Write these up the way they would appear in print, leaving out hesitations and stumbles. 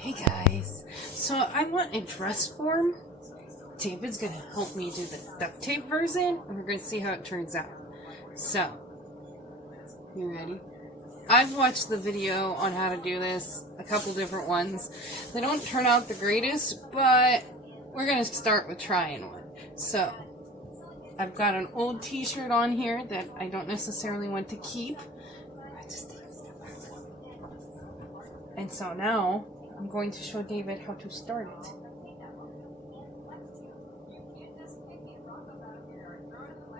Hey guys, so I want a dress form. David's gonna help me do the duct tape version, and we're gonna see how it turns out. So, you ready? I've watched the video on how to do this, a couple different ones. They don't turn out the greatest, but we're gonna start with trying one. So, I've got an old t-shirt on here that I don't necessarily want to keep. And so now, I'm going to show David how to start it.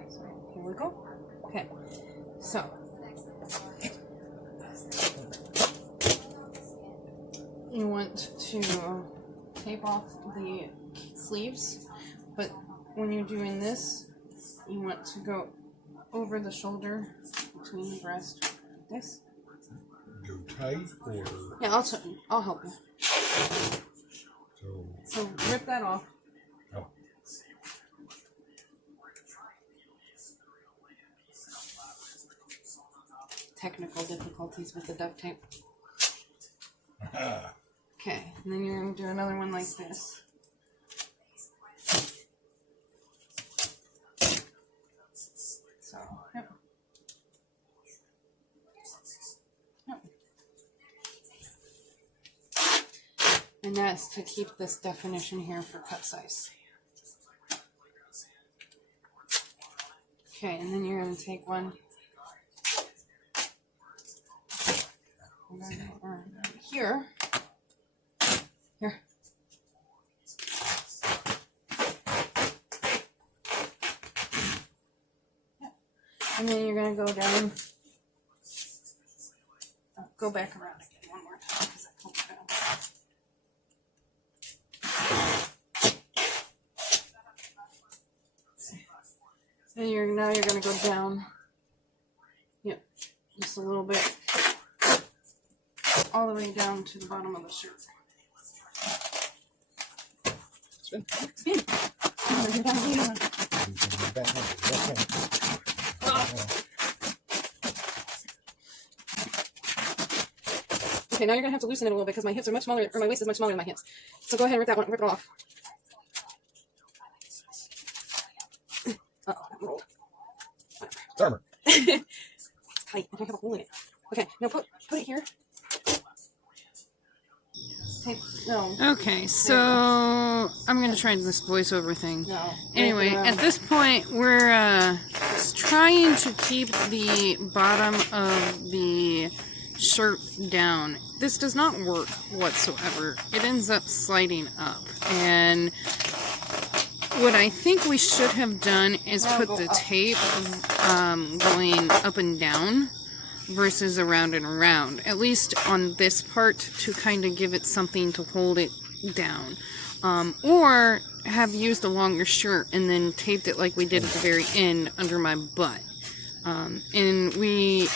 So, here we go. Okay, so you want to tape off the sleeves, but when you're doing this, you want to go over the shoulder between the breast like this. Go tight or? Yeah, I'll help you. So rip that off. Oh. Technical difficulties with the duct tape. Okay, and then you're going to do another one like this. So, yep. Yep. And that's to keep this definition here for cut size. Okay, and then you're going to take one here. Here. Yep. And then you're going to go down. Go back around again one more time because I pulled it down. And now you're going to go down. Yep. Just a little bit. All the way down to the bottom of the shirt. Spin. Okay, now you're gonna have to loosen it a little bit because my hips are much smaller, or my waist is much smaller than my hips. So go ahead and rip that one, rip it off. Uh-oh, that rolled. It's armor. It's tight. I have a hole in it. Okay, now put it here. No. Okay, so I'm gonna try this voiceover thing. No. Anyway, at this point, we're trying to keep the bottom of the shirt down. This does not work whatsoever. It ends up sliding up, and what I think we should have done is put the tape going up and down versus around and around, at least on this part, to kind of give it something to hold it down. Or have used a longer shirt and then taped it like we did at the very end under my butt. And we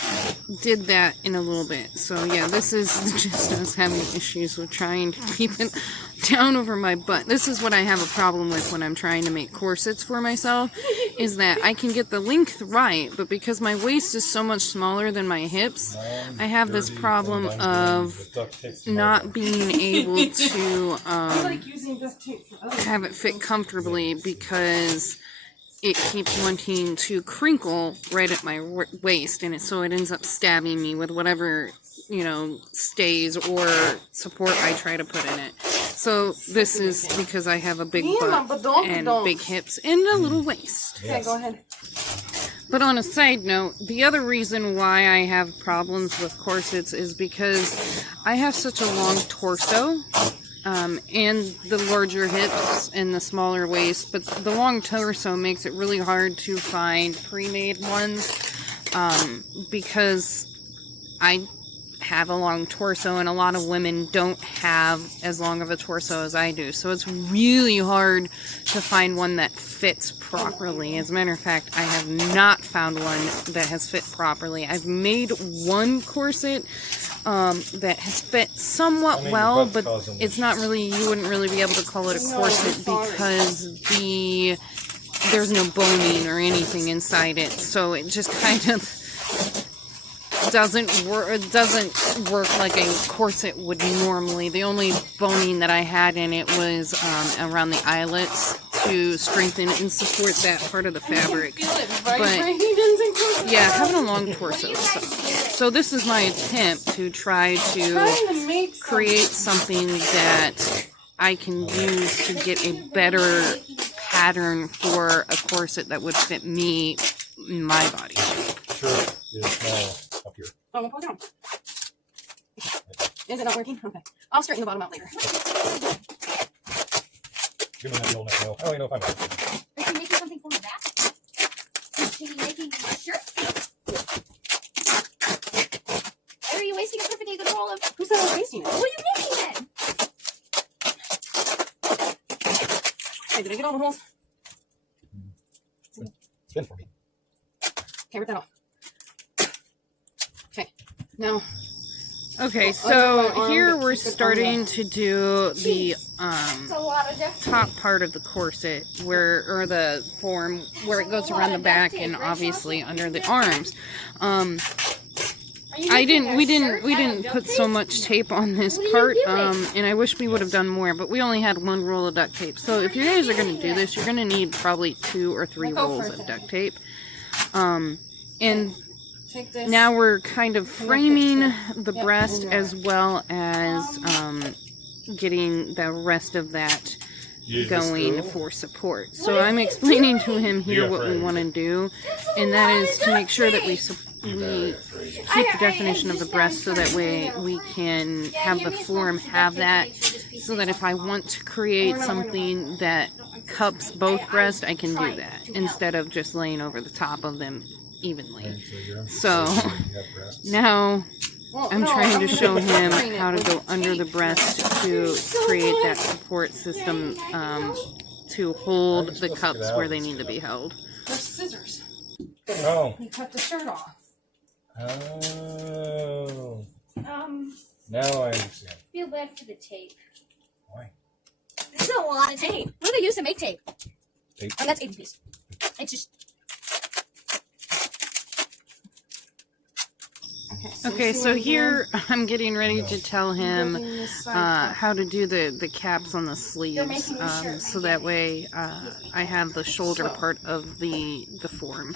did that in a little bit. So yeah, this is just us having issues with trying to keep it down over my butt. This is what I have a problem with when I'm trying to make corsets for myself, is that I can get the length right, but because my waist is so much smaller than my hips, I have this problem of not being able to have it fit comfortably because it keeps wanting to crinkle right at my waist, and so it ends up stabbing me with whatever, stays or support I try to put in it. So this is because I have a big butt and big hips and a little waist. Yes. Okay, go ahead. But on a side note, the other reason why I have problems with corsets is because I have such a long torso. And the larger hips and the smaller waist, but the long torso makes it really hard to find pre-made ones, because I have a long torso and a lot of women don't have as long of a torso as I do, so it's really hard to find one that fits properly. As a matter of fact, I have not found one that has fit properly. I've made one corset that has fit somewhat well, but it's not really, you wouldn't really be able to call it a corset because there's no boning or anything inside it, so it just kind of doesn't work. It doesn't work like a corset would normally. The only boning that I had in it was around the eyelets to strengthen and support that part of the fabric. But yeah, having a long torso. So this is my attempt to try to create something that I can use to get a better pattern for a corset that would fit me, my body shape. Sure. It's up here. Oh, pull it down. Is it not working? Okay. I'll straighten the bottom out later. Give me that little nail. I don't even know if I'm right. Are you making something for my back? Is she making a shirt? Or are you wasting a perfectly good roll of... Who said I was wasting it? What are you making then? Hey, did I get all the holes? Spin for me. Okay, rip that off. Okay, now. Okay, so here we're starting to do the top part of the corset, or the form where it goes around the back and obviously under the arms. We didn't put so much tape on this part, and I wish we would have done more, but we only had one roll of duct tape. So if you guys are going to do this, you're going to need probably 2 or 3 rolls of duct tape. And now we're kind of framing the breast as well as getting the rest of that going for support. So I'm explaining to him here what we want to do, and that is to make sure that we keep the definition of the breast so that way we can have the form have that, so that if I want to create something that cups both breasts, I can do that instead of just laying over the top of them evenly. So now I'm trying to show him how to go under the breast to create that support system to hold the cups where they need to be held. There's scissors. Oh. You cut the shirt off. Oh. Now I understand. Feel bad for the tape. Why? This is a lot of tape. What do they use to make tape? Tape? And that's 80 piece. It's just... Okay, so here I'm getting ready to tell him how to do the caps on the sleeves, so that way I have the shoulder part of the form.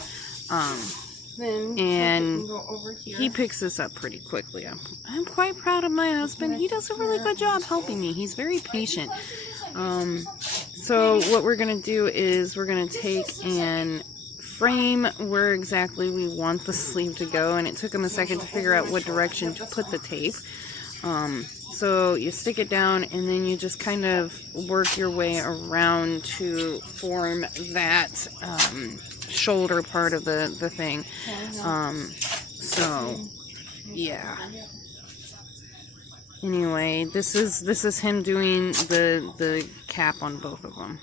And he picks this up pretty quickly. I'm quite proud of my husband. He does a really good job helping me. He's very patient. So what we're going to do is we're going to take and frame where exactly we want the sleeve to go, and it took him a second to figure out what direction to put the tape. So you stick it down and then you just kind of work your way around to form that shoulder part of the thing. So yeah. Anyway, this is him doing the cap on both of them.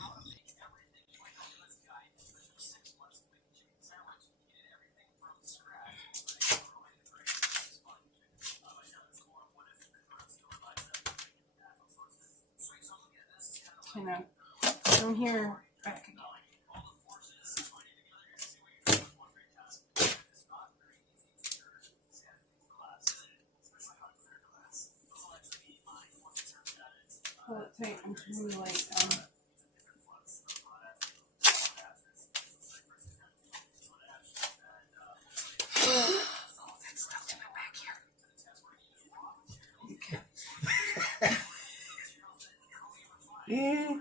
Okay, now from here back again. Pull it tight and really like that's stuck to my back here. Okay. Yeah.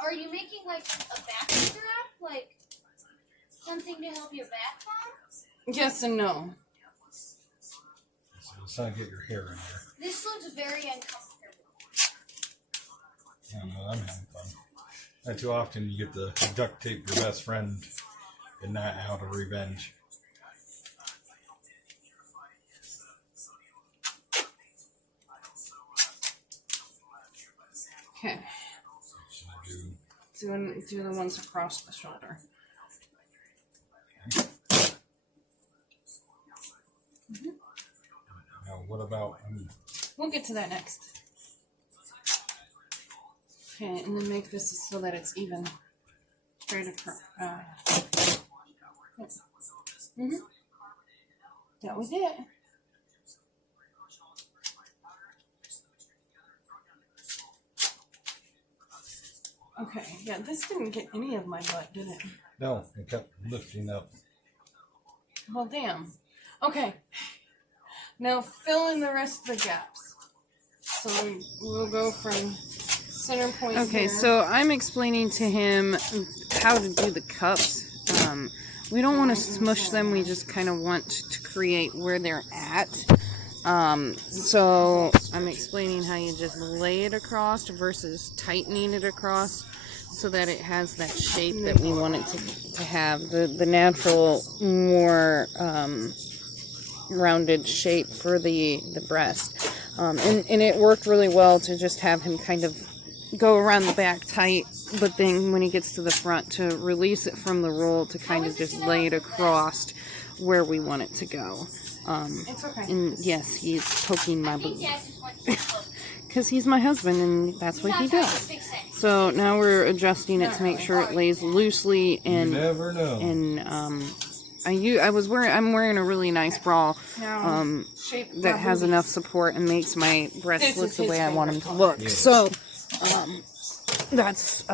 Are you making like a back strap? Like something to help your back on? Yes and no. So let's not get your hair in there. This looks very uncomfortable. I don't know, I'm having fun. Not too often you get to duct tape your best friend and not out of revenge. Okay. Do the ones across the shoulder. Now, what about... We'll get to that next. Okay, and then make this so that it's even straight across. Mm-hmm. That was it. Okay, yeah, this didn't get any of my butt, did it? No, it kept lifting up. Well, damn. Okay. Now fill in the rest of the gaps. So we'll go from center point. Okay, here. So I'm explaining to him how to do the cups. We don't want to smush them. We just kind of want to create where they're at. So I'm explaining how you just lay it across versus tightening it across so that it has that shape that we want it to have. The natural, more rounded shape for the breast. And it worked really well to just have him kind of go around the back tight, but then when he gets to the front to release it from the roll to kind of just lay it across where we want it to go. It's okay. And yes, he's poking my boob. Because he's my husband and that's what he does. So now we're adjusting it to make sure it lays loosely and You never know. And I'm wearing a really nice bra that has enough support and makes my breasts look the way I want them to look. Yes. So that's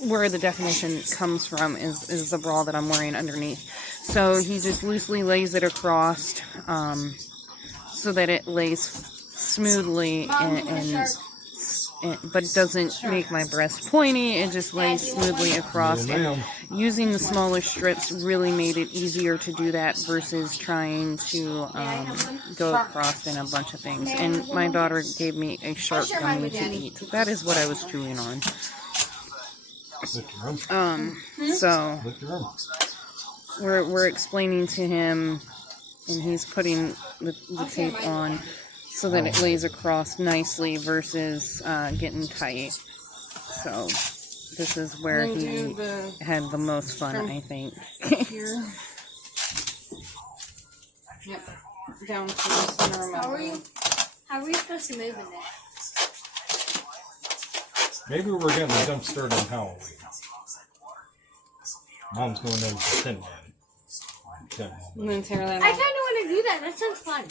where the definition comes from is the bra that I'm wearing underneath. So he just loosely lays it across so that it lays smoothly but doesn't make my breast pointy. It just lays smoothly across. And using the smaller strips really made it easier to do that versus trying to go across in a bunch of things. And my daughter gave me a sharp gummy to eat. That is what I was chewing on. So we're explaining to him, and he's putting the tape on so that it lays across nicely versus getting tight. So this is where he had the most fun, I think. Here. Yep. Down to the center of my How are you supposed to move in that? Maybe we're getting a jump start on Halloween. Mom's going over to Tin Man. And then tear that I off. kind of want to do that. That sounds fun.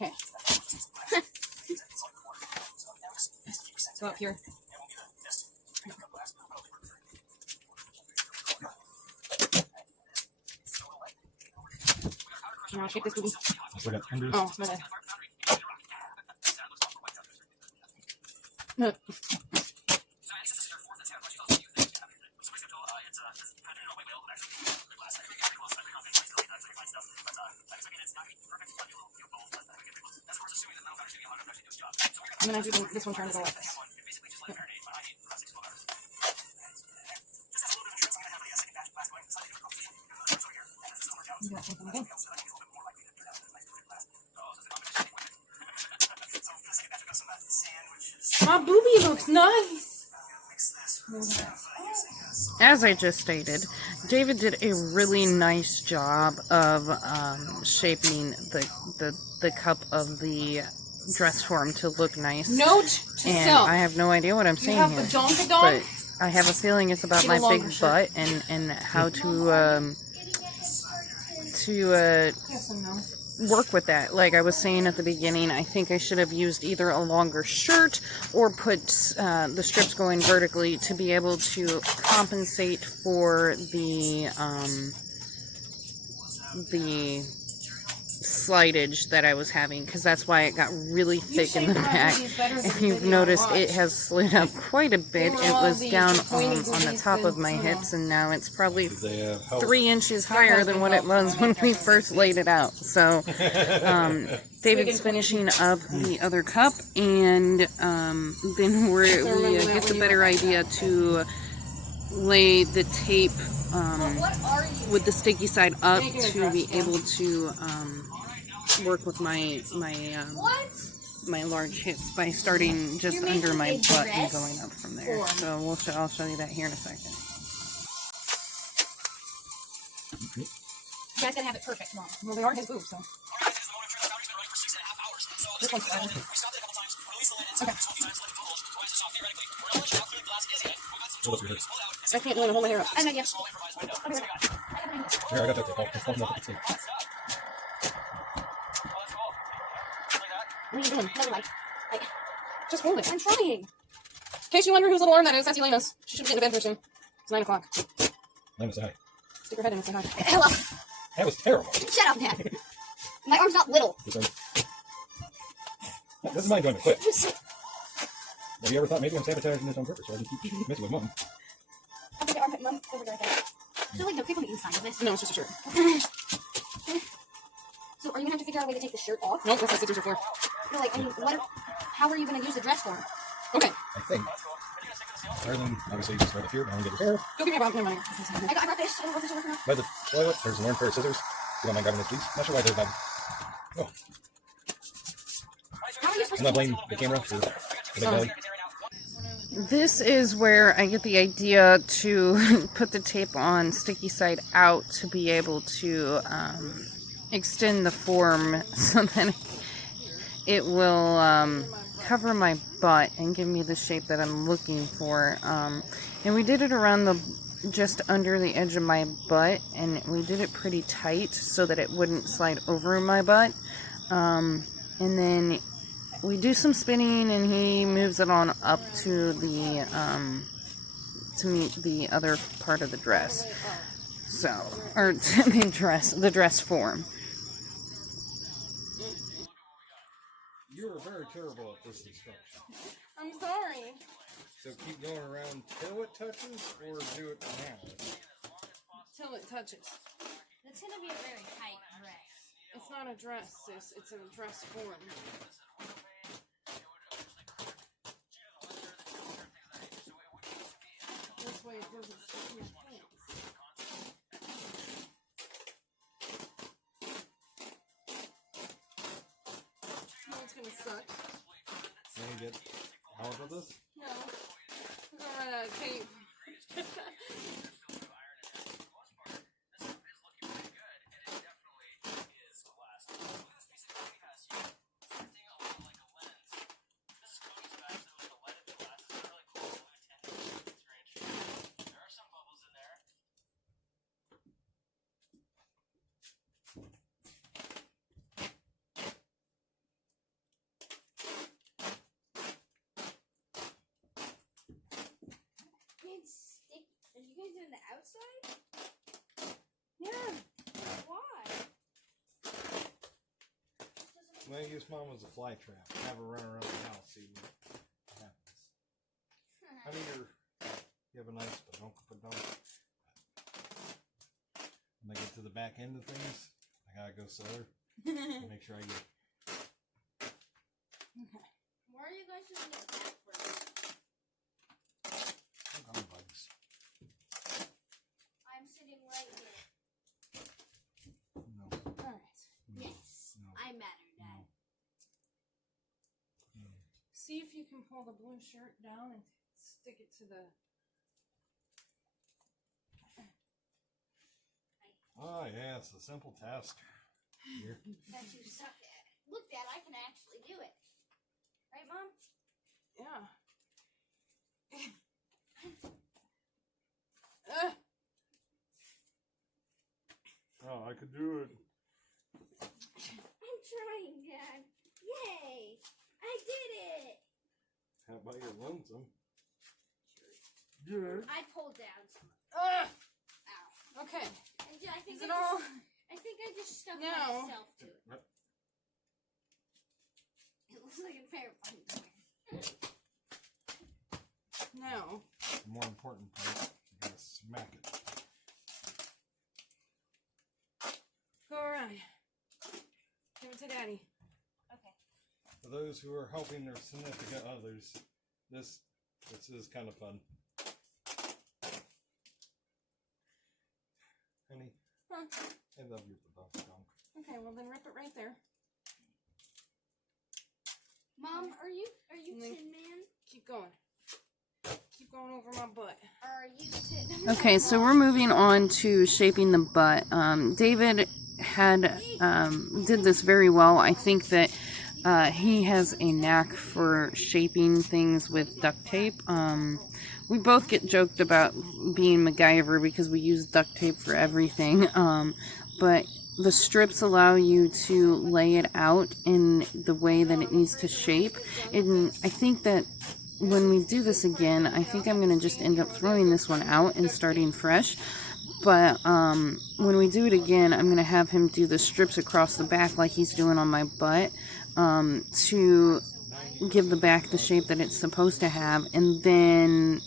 Okay. Go up here. Now shape this booby. Oh, my bad. Look. And then I do this one trying to go like this. You got something again. My boobie looks nice. As I just stated, David did a really nice job of shaping the cup of the dress form to look nice. Note to And self. I have no idea what I'm saying have here. the donka-donk? But I have a feeling it's about Get my a longer big shirt. butt and how to Yes and no. work with that. Like I was saying at the beginning, I think I should have used either a longer shirt or put the strips going vertically to be able to compensate for the slightage that I was having, because that's why it got really thick in the back. If you've noticed, it has slid up quite a bit. It was down on the top of my hips, and now it's probably 3 inches higher than what it was when we first laid it out. So David's finishing up the other cup, and then we get the better idea to lay the tape with the sticky side up to be able to work with my large hips by starting just under my butt and going up from there. So I'll show you that here in a second. You guys gotta have it perfect, Mom. Well, they are his boobs, so. This one's better. Okay. I can't really hold my hair up. I know, yeah. Here, I got that tape. I'll hold up the tape. What are you doing? Never mind. Just hold it. I'm trying. In case you wonder whose little arm that is, that's Elena's. She should be getting to bed very soon. It's 9 o'clock. Lena, say hi. Stick her head in and say hi. Hello. That was terrible. Shut up, Dad. My arm's not little. This is my enjoyment. Quit. Have you ever thought maybe I'm sabotaging this on purpose so I can keep messing with Mom? I'll put the armpit, Mom. Over there. I feel like the creep on the inside of this. No, it's just a shirt. So are you gonna have to figure out a way to take the shirt off? Nope, that's my scissors are for. No, like, I mean, how are you gonna use the dress form? Okay. I think. Rather than obviously just right up here, I want to get his hair. Go give me about my money. I got this. I don't know if this is working out. By the toilet, there's an orange pair of scissors. If you don't mind grabbing this, please. Not sure why there's not. Oh, How are you supposed I'm not to blaming the camera for the big belly. This is where I get the idea to put the tape on sticky side out to be able to extend the form so that it will cover my butt and give me the shape that I'm looking for. And we did it around just under the edge of my butt, and we did it pretty tight so that it wouldn't slide over my butt. And then we do some spinning, and he moves it on up to the to meet the other part of the dress. So, or the dress form. You are very terrible at this instruction. I'm sorry. So keep going around till it touches, or do it now. Till it touches. That's gonna be a very tight dress. It's not a dress, sis. It's a dress form. This way it doesn't stick in your pants. It's gonna suck. You want to get out of this? No. We're gonna run out of tape. Are you guys doing the outside? Yeah. Why? I'm going to use Mom as a fly trap. Have her run around the house, see what happens. I mean, you have a nice, but don't. When I get to the back end of things, I gotta go solar. Make sure I get. Okay. Why are you guys doing it backwards? Bugs. I'm sitting right here. No. Alright. Yes. No. I matter, Dad. See if you can pull the blue shirt down and stick it to the... Ah, yes, a simple task. Here. That you suck at. Look, Dad, I can actually do it. Right, Mom? Yeah. Oh, I could do it. I'm trying, Dad. Yay! I did it! How about your lonesome? I pulled down some. Ugh. Ow. Okay. I think Is it all... I think I just stuck No. myself to it. What? It looks like a pair of underwear. No. The more important part, you gotta smack it. Go around. Give it to Daddy. Okay. For those who are helping their significant others, this is kind of fun. Honey, Huh. I love your dunk. Okay, well then rip it right there. Mom, are you And then- Tin Man? Keep going. Keep going over my butt. Are you Tin? Okay, so we're moving on to shaping the butt. David had did this very well. I think that he has a knack for shaping things with duct tape. We both get joked about being MacGyver because we use duct tape for everything. But the strips allow you to lay it out in the way that it needs to shape. And I think that when we do this again, I think I'm going to just end up throwing this one out and starting fresh. But when we do it again, I'm going to have him do the strips across the back like he's doing on my butt, to give the back the shape that it's supposed to have, and then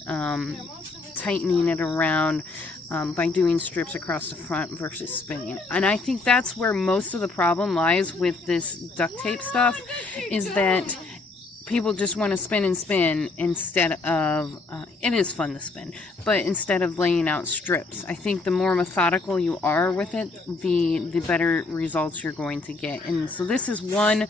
tightening it around by doing strips across the front versus spinning. And I think that's where most of the problem lies with this duct tape stuff, is that people just want to spin and spin instead of, it is fun to spin, but instead of laying out strips. I think the more methodical you are with it, the better results you're going to get. And so this is one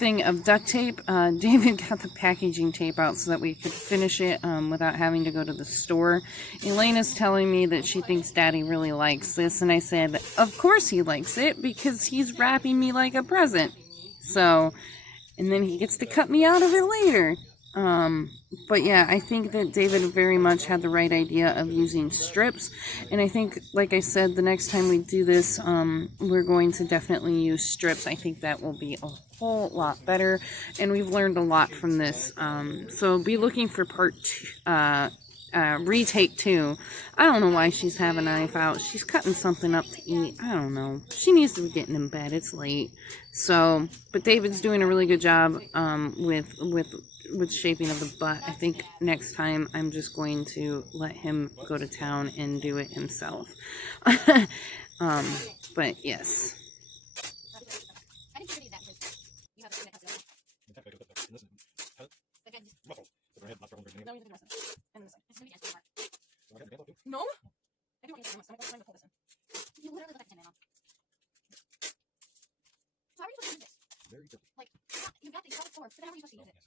thing of duct tape. David got the packaging tape out so that we could finish it without having to go to the store. Elena's telling me that she thinks Daddy really likes this, and I said, of course he likes it, because he's wrapping me like a present. So, and then he gets to cut me out of it later. But yeah, I think that David very much had the right idea of using strips. And I think, like I said, the next time we do this, we're going to definitely use strips. I think that will be a whole lot better. And we've learned a lot from this. So be looking for part 2. Retake 2. I don't know why she's having a knife out. She's cutting something up to eat. I don't know. She needs to be getting in bed. It's late. So, but David's doing a really good job with shaping of the butt. I think next time I'm just going to let him go to town and do it himself. But yes. I didn't think that because you have a that has no, you have to do the rest of it. And this one. It's going to be extra hard. No? I do want you to do this. I'm going to pull this in. You literally look like a 10 man. So how are you supposed to use this? Very different. Like, you've got the solid sword, so then how are you supposed to use it?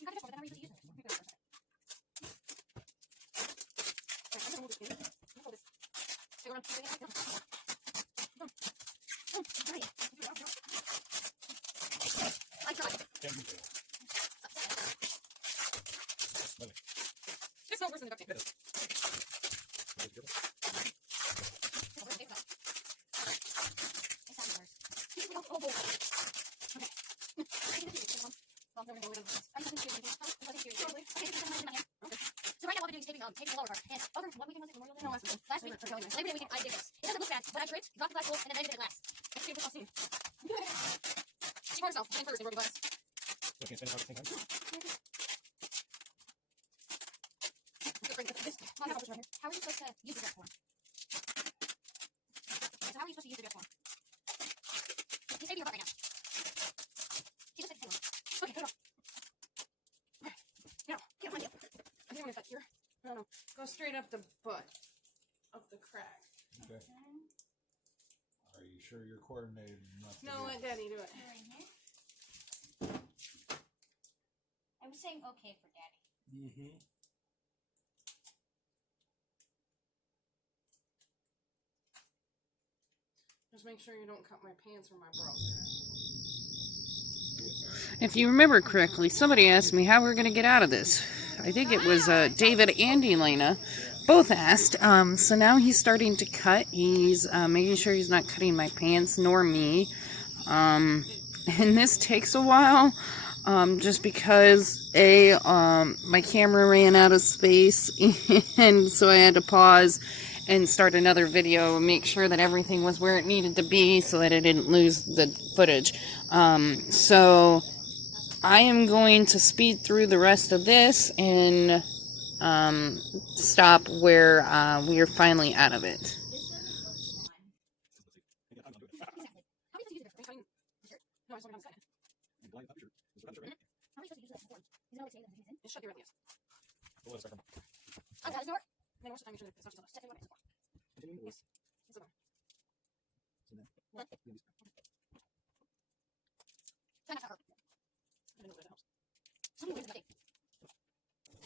You've got the sword, but then how are you supposed to use it? Alright, I'm going to move this in. I'm going to pull this. So we're going to bring it like this. Hurry. I tried. It's no worse than the duct tape. So right now what we're doing is taking the lower part, and over what weekend was it? Memorial Day? No, last weekend. Last weekend. Labor Day weekend, I did this. It doesn't look bad, but I tripped, dropped the flagpole, and then I did it last. Let's see if it's all seen. She hurt herself, and first, in Ruby glass. So can't spin it out at the same time? How are you supposed to use the dress form? So how are you supposed to use the dress form? He's saving your butt right now. He just said, hang on. Okay, put it on. Now, get on my hip. I think I'm going to cut here. No. Go straight up the butt of the crack. Okay. Are you sure you're coordinated enough? No, let Daddy do it. Right here. I'm saying okay for Daddy. Mm-hmm. Just make sure you don't cut my pants or my bra strap. If you remember correctly, somebody asked me how we're going to get out of this. I think it was David and Elena. Both asked. So now he's starting to cut. He's making sure he's not cutting my pants nor me. And this takes a while. Just because my camera ran out of space, and so I had to pause and start another video and make sure that everything was where it needed to be so that I didn't lose the footage. So I am going to speed through the rest of this and stop where we are finally out of it. Shut your ears. I've got his door. Then what's the time you should have started? Set it up. Yes. It's a door. What? Try not to hurt. I didn't know that helps. Something weird in the thing.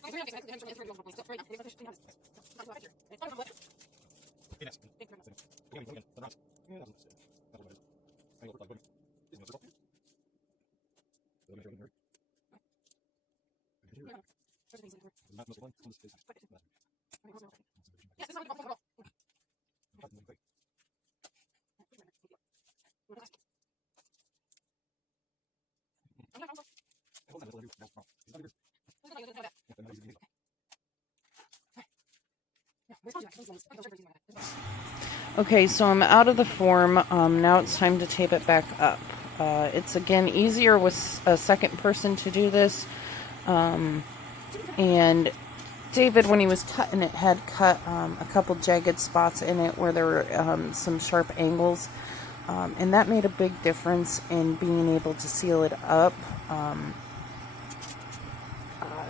I'm going to have to answer this video. It's very nice. It's very nice. It's not here. It's not from what? Yes. Thank you very much. Yes, it's not even roll. Okay, so I'm out of the form. Now it's time to tape it back up. It's again easier with a second person to do this. And David, when he was cutting it, had cut a couple jagged spots in it where there were some sharp angles. And that made a big difference in being able to seal it up.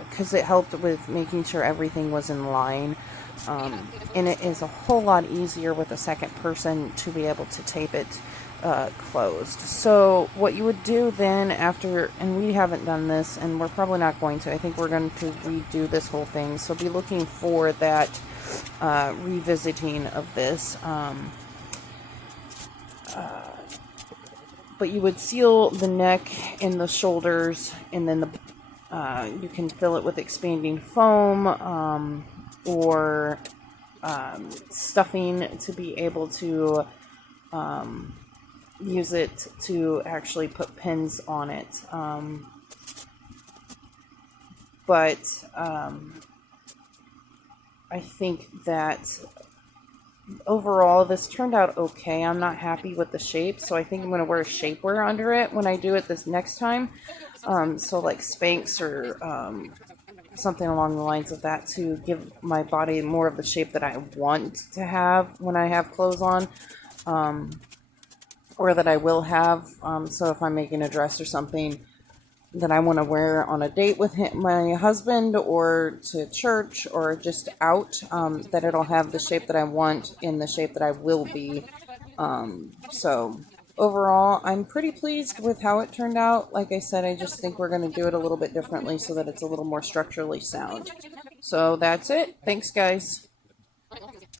Because it helped with making sure everything was in line. And it is a whole lot easier with a second person to be able to tape it closed. So what you would do then after, and we haven't done this, and we're probably not going to, I think we're going to redo this whole thing, so be looking for that revisiting of this. But you would seal the neck and the shoulders, and then you can fill it with expanding foam or stuffing to be able to use it to actually put pins on it. But I think that overall this turned out okay. I'm not happy with the shape, so I think I'm going to wear shapewear under it when I do it this next time. So like Spanx or something along the lines of that to give my body more of the shape that I want to have when I have clothes on, or that I will have. So if I'm making a dress or something that I want to wear on a date with my husband, or to church, or just out, that it'll have the shape that I want in the shape that I will be. So overall, I'm pretty pleased with how it turned out. Like I said, I just think we're going to do it a little bit differently so that it's a little more structurally sound. So that's it. Thanks, guys.